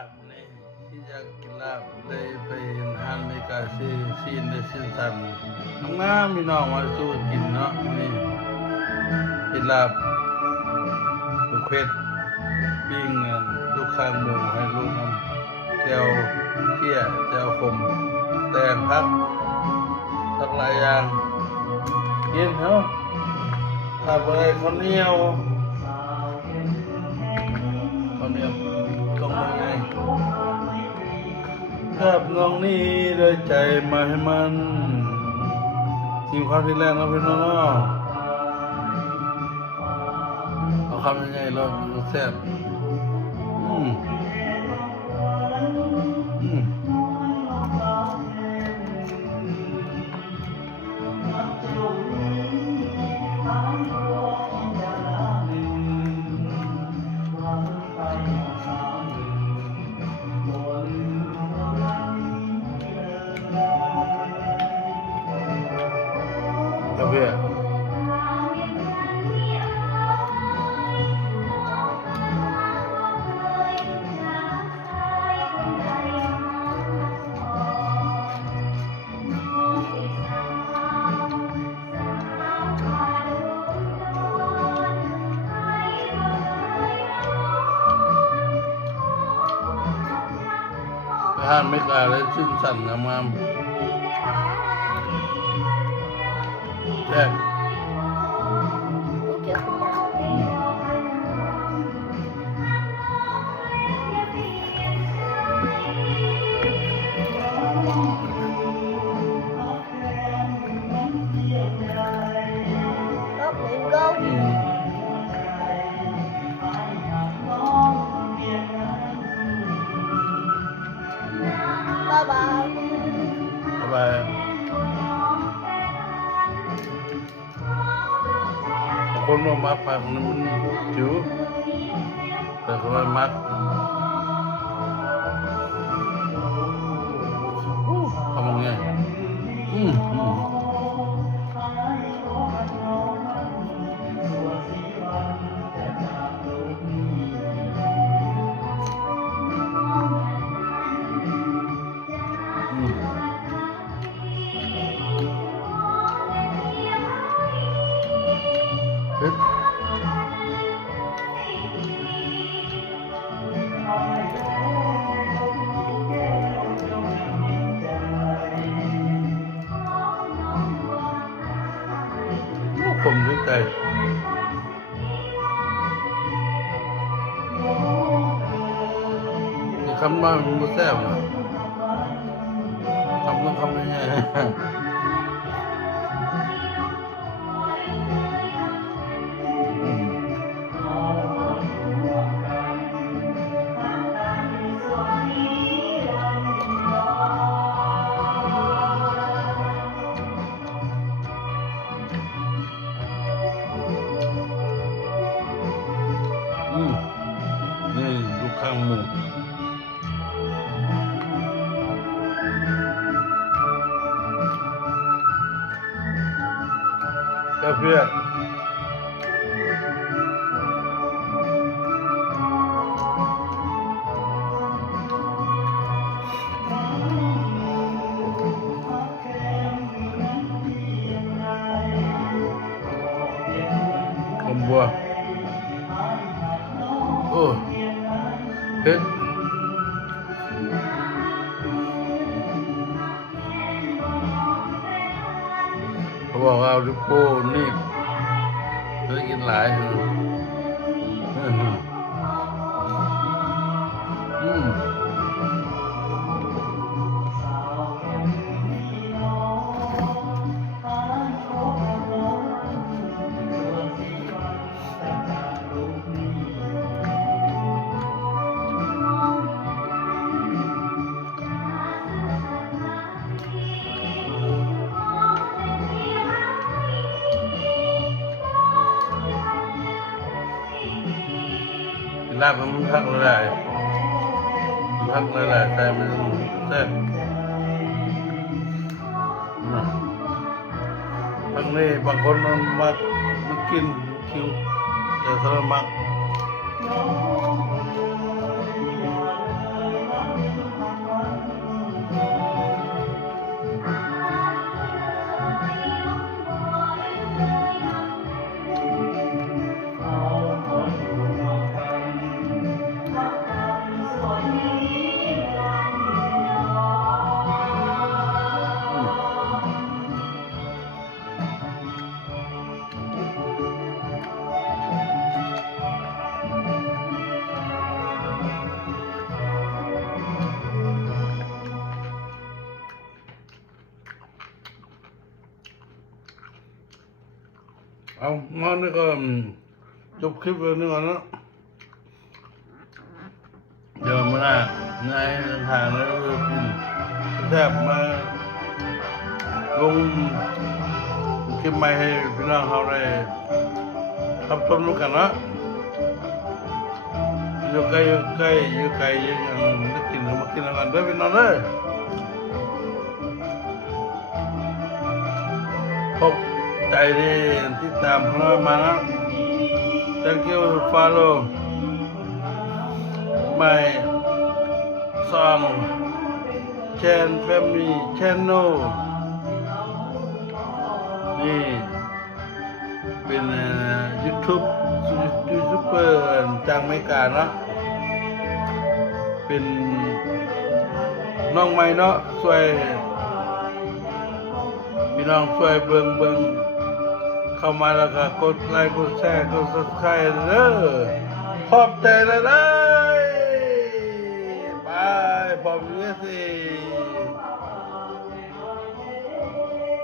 าบนี่ที่อยากกินลาบเลยไปเห็นห้างในกาซีซีนในสิ้นสันงามๆพี่น้องมาสู้กินเนาะนี่กินลาบลูกเค็ดปิ้งลูกคางหมูให้ลูกน้ำแก้วเที่ยแก้วขมแตงพักสักหลายอย่างกินเนาะขาดอะไรข้าวเหนียวต้องมาไงกับน้องนี่ด้วยใจมาให้มันกินความที่แรกนะพี่น้องเอาคำยังไงเราแซ่บเพื่อห้ามไม่กล้าเลยชิ้นสั่นงามๆแรกบายคนว่ามักปากมันจิ๋วแต่คนว่ามักทำยังไงผมถึงใจมีคำว่ามันแซ่บนะคำต้องคำยังไงนี่ลูกข้างหมูกาแฟบัวโอ้เผ็ดเขาบอกว่าเอาดิโป้นี่เคยกินหลายลาบมันพักละลายแต่มันแซ่บทั้งนี้บางคนมันมักมันกินคิวแต่สำหรับมัก เอานอนนี่ก็จบคลิปเลยนี่ก่อนเนาะเดี๋ยวมาหน้าในทางแล้วกินแทบมาลงคลิปใหม่ให้พี่น้องเขาได้รับชมกันเนาะอยู่ไกลยังนึกกินมากินกันด้วยพี่น้องเลยขอบใจที่ตามเรามานะ Thank you follow my song Chan Family Channel นี่เป็นยูทูบเบอร์จากอเมริกาเนาะเป็นน้องใหม่เนาะช่วยพี่น้องช่วยเบิ่งเข้ามาแล้วก็กดไลค์กดแชร์กด Subscribe เด้อขอบใจเลยบายพร้อมเยอะสิ